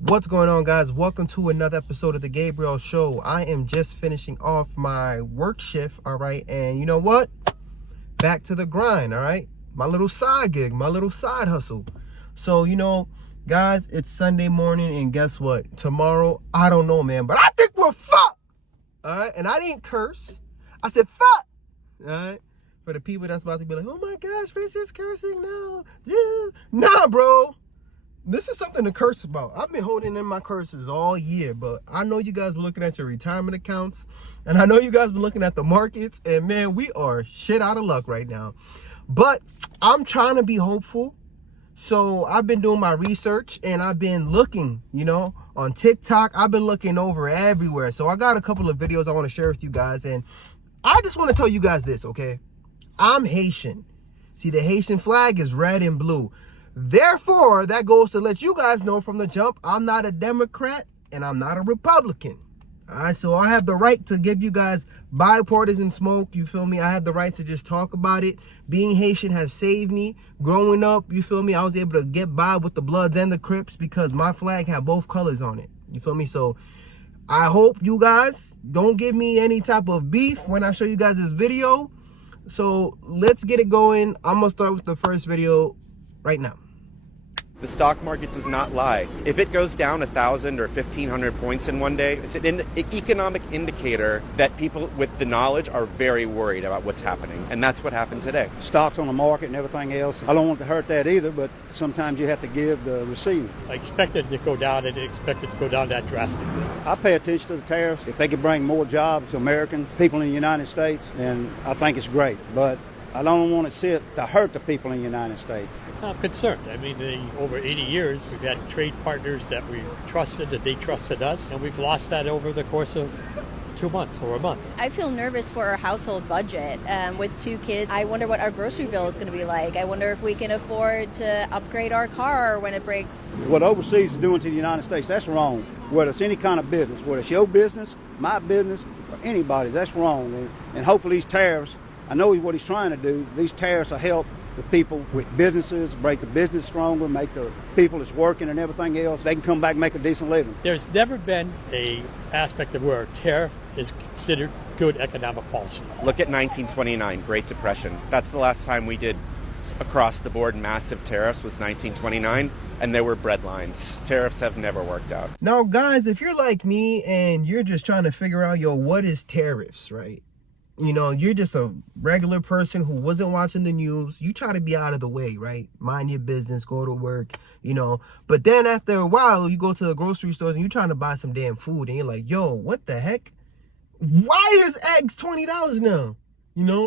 What's going on, guys? Welcome to another episode of the Gabriel Show. I am just finishing off my work shift, all right? And you know what? Back to the grind, all right? My little side gig, my little side hustle. So, guys, it's Sunday morning, and guess what? Tomorrow, I don't know, man, but I think we're fucked, all right? And I didn't curse. I said fuck, all right? For the people that's about to be like, oh my gosh, Rich is cursing now. Yeah. Nah, bro. This is something to curse about. I've been holding in my curses all year, but I know you guys been looking at your retirement accounts, and I know you guys been looking at the markets, and man, we are shit out of luck right now. But I'm trying to be hopeful. So I've been doing my research, and I've been looking, on TikTok. I've been looking over everywhere. So I got a couple of videos I want to share with you guys, and I just want to tell you guys this, okay? I'm Haitian. See, the Haitian flag is red and blue. Therefore, that goes to let you guys know from the jump, I'm not a Democrat and I'm not a Republican. All right, so I have the right to give you guys bipartisan smoke, you feel me? I have the right to just talk about it. Being Haitian has saved me. Growing up, you feel me? I was able to get by with the Bloods and the Crips because my flag had both colors on it. You feel me? So I hope you guys don't give me any type of beef when I show you guys this video. So let's get it going. I'm going to start with the first video right now. The stock market does not lie. If it goes down 1,000 or 1,500 points in one day, it's an economic indicator that people with the knowledge are very worried about what's happening. And that's what happened today. Stocks on the market and everything else. I don't want to hurt that either, but sometimes you have to give the receive. I expected it to go down. I didn't expect it to go down that drastically. I pay attention to the tariffs. If they could bring more jobs to American people in the United States, then I think it's great. But I don't want to see it to hurt the people in the United States. I'm concerned. I mean, over 80 years, we've had trade partners that we trusted, that they trusted us, and we've lost that over the course of 2 months or a month. I feel nervous for our household budget. With 2 kids, I wonder what our grocery bill is going to be like. I wonder if we can afford to upgrade our car when it breaks. What overseas is doing to the United States, that's wrong. Whether it's any kind of business, whether it's your business, my business, or anybody's, that's wrong. And hopefully these tariffs, I know what he's trying to do, these tariffs will help the people with businesses, break the business stronger, make the people that's working and everything else, they can come back and make a decent living. There's never been a aspect of where a tariff is considered good economic policy. Look at 1929, Great Depression. That's the last time we did across the board massive tariffs was 1929, and there were bread lines. Tariffs have never worked out. Now, guys, if you're like me and you're just trying to figure out, what is tariffs, right? You're just a regular person who wasn't watching the news. You try to be out of the way, right? Mind your business, go to work, But then after a while, you go to the grocery stores and you're trying to buy some damn food. And you're like, yo, what the heck? Why is eggs $20 now?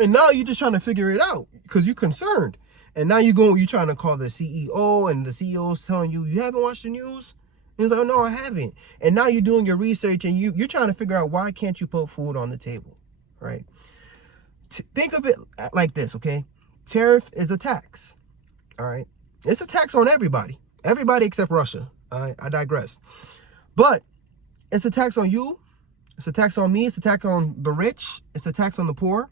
And now you're just trying to figure it out because you're concerned. And now you're trying to call the CEO, and the CEO's telling you, you haven't watched the news? And he's like, oh, no, I haven't. And now you're doing your research and you're trying to figure out, why can't you put food on the table, right? Think of it like this, okay? Tariff is a tax, all right? It's a tax on everybody except Russia. I digress. But it's a tax on you. It's a tax on me. It's a tax on the rich. It's a tax on the poor.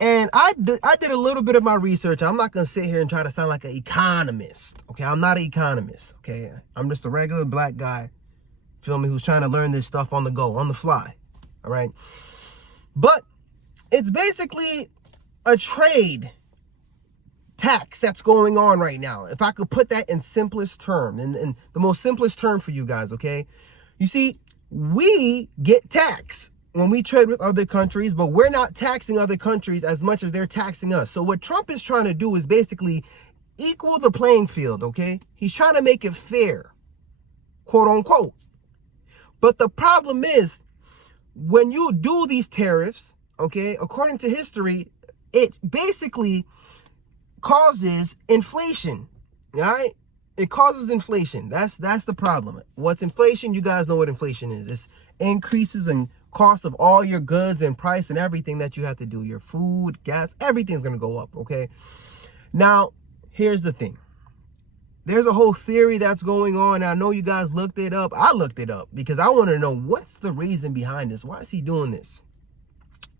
And I did a little bit of my research. I'm not going to sit here and try to sound like an economist, okay? I'm not an economist, okay? I'm just a regular black guy, feel me, who's trying to learn this stuff on the go, on the fly, all right? But it's basically a trade tax that's going on right now. If I could put that in simplest term, in the most simplest term for you guys, okay? You see, we get taxed when we trade with other countries, but we're not taxing other countries as much as they're taxing us. So what Trump is trying to do is basically equal the playing field, okay? He's trying to make it fair, quote unquote. But the problem is, when you do these tariffs, okay, according to history, it basically causes inflation, all right? It causes inflation. That's the problem. What's inflation? You guys know what inflation is. It's increases in cost of all your goods and price and everything that you have to do. Your food, gas, everything's going to go up, okay? Now, here's the thing. There's a whole theory that's going on. I know you guys looked it up. I looked it up because I want to know, what's the reason behind this? Why is he doing this?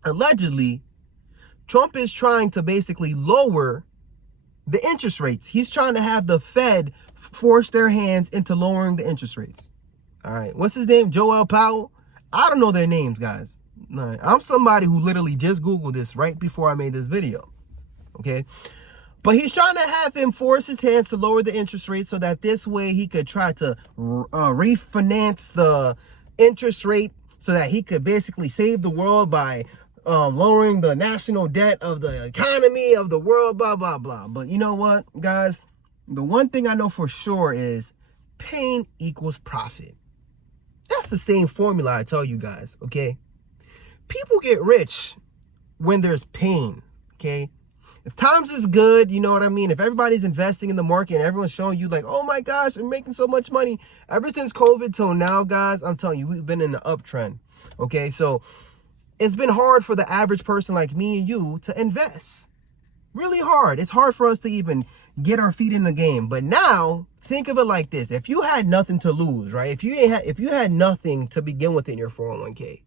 Allegedly, Trump is trying to basically lower the interest rates. He's trying to have the Fed force their hands into lowering the interest rates. All right, what's his name? Joel Powell. I don't know their names, guys. All right. I'm somebody who literally just Googled this right before I made this video. Okay, but he's trying to have him force his hands to lower the interest rate so that this way he could try to refinance the interest rate so that he could basically save the world by lowering the national debt of the economy of the world, blah, blah, blah. But you know what, guys? The one thing I know for sure is pain equals profit. That's the same formula I tell you guys, okay? People get rich when there's pain, okay? If times is good, you know what I mean? If everybody's investing in the market and everyone's showing you like, oh my gosh, I'm making so much money. Ever since COVID till now, guys, I'm telling you, we've been in an uptrend, okay? So it's been hard for the average person like me and you to invest. Really hard. It's hard for us to even get our feet in the game. But now, think of it like this. If you had nothing to lose, right? If you had nothing to begin with in your 401k,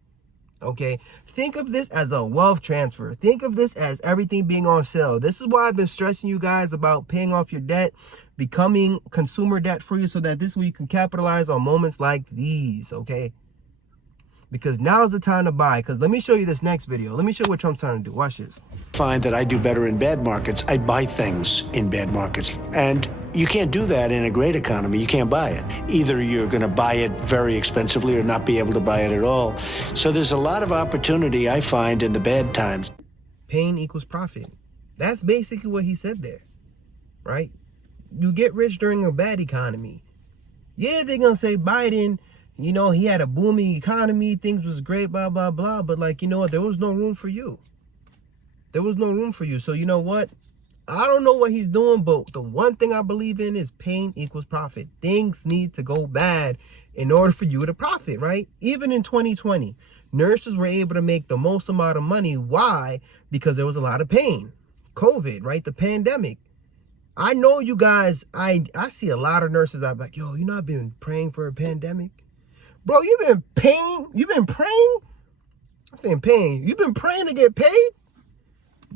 okay? Think of this as a wealth transfer. Think of this as everything being on sale. This is why I've been stressing you guys about paying off your debt, becoming consumer debt free so that this way you can capitalize on moments like these, okay? Because now's the time to buy. Because let me show you this next video. Let me show you what Trump's trying to do. Watch this. Find that I do better in bad markets. I buy things in bad markets. And you can't do that in a great economy. You can't buy it. Either you're going to buy it very expensively or not be able to buy it at all. So there's a lot of opportunity I find in the bad times. Pain equals profit. That's basically what he said there, right? You get rich during a bad economy. Yeah, they're going to say Biden, you know, he had a booming economy, things was great, blah, blah, blah. But like, you know what? There was no room for you. There was no room for you. So you know what? I don't know what he's doing, but the one thing I believe in is pain equals profit. Things need to go bad in order for you to profit, right? Even in 2020, nurses were able to make the most amount of money. Why? Because there was a lot of pain. COVID, right? The pandemic. I know you guys, I see a lot of nurses. I'm like, yo, you know, I've been praying for a pandemic. Bro, you've been paying? You've been praying? I'm saying paying. You've been praying to get paid?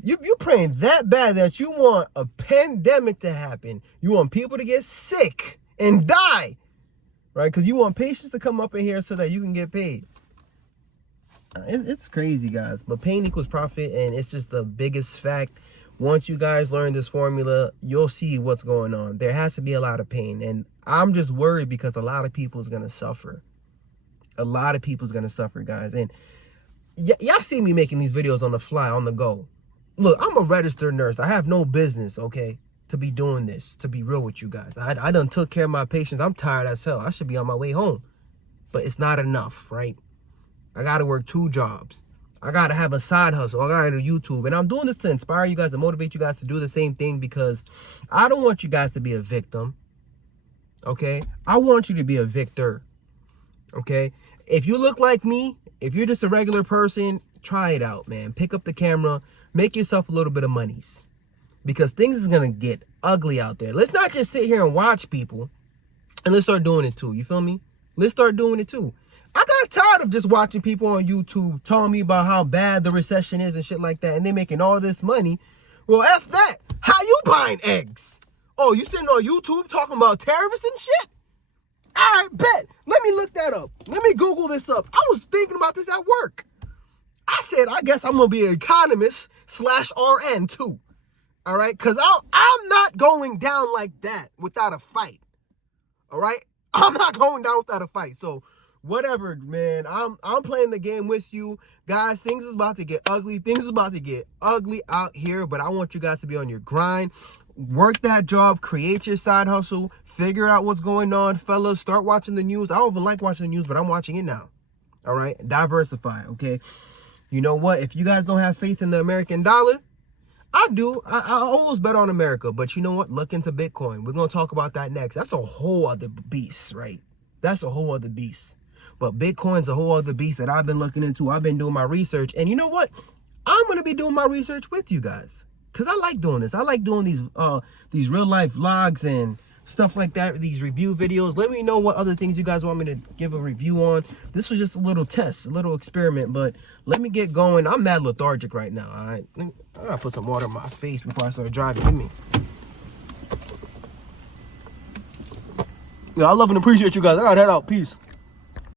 You praying that bad that you want a pandemic to happen. You want people to get sick and die, right? Because you want patients to come up in here so that you can get paid. It's crazy, guys. But pain equals profit, and it's just the biggest fact. Once you guys learn this formula, you'll see what's going on. There has to be a lot of pain, and I'm just worried because a lot of people is going to suffer. A lot of people is going to suffer, guys. And y'all see me making these videos on the fly, on the go. Look, I'm a registered nurse. I have no business, okay, to be doing this, to be real with you guys. I done took care of my patients. I'm tired as hell. I should be on my way home. But it's not enough, right? I got to work 2 jobs. I got to have a side hustle. I got to do YouTube. And I'm doing this to inspire you guys and motivate you guys to do the same thing because I don't want you guys to be a victim, okay? I want you to be a victor, okay? If you look like me, if you're just a regular person, try it out, man. Pick up the camera. Make yourself a little bit of monies because things is going to get ugly out there. Let's not just sit here and watch people, and let's start doing it too. You feel me? Let's start doing it too. I got tired of just watching people on YouTube telling me about how bad the recession is and shit like that, and they making all this money. Well, F that. How you buying eggs? Oh, you sitting on YouTube talking about tariffs and shit? All right, bet. Let me look that up. Let me Google this up. I was thinking about this at work. I said, I guess I'm going to be an economist / RN too. All right? Because I'm not going down like that without a fight. All right? I'm not going down without a fight. So, whatever, man. I'm playing the game with you. Guys, things is about to get ugly. Things is about to get ugly out here. But I want you guys to be on your grind. Work that job. Create your side hustle. Figure out what's going on. Fellas, start watching the news. I don't even like watching the news, but I'm watching it now. All right? Diversify, okay? You know what? If you guys don't have faith in the American dollar, I do. I almost bet on America. But you know what? Look into Bitcoin. We're going to talk about that next. That's a whole other beast, right? That's a whole other beast. But Bitcoin's a whole other beast that I've been looking into. I've been doing my research. And you know what? I'm going to be doing my research with you guys. Because I like doing this. I like doing these real life vlogs and stuff like that, these review videos. Let me know what other things you guys want me to give a review on. This was just a little test, a little experiment, but let me get going. I'm mad lethargic right now, all right? I gotta put some water on my face before I start driving. Give me. Yeah, I love and appreciate you guys. I gotta head out. Peace.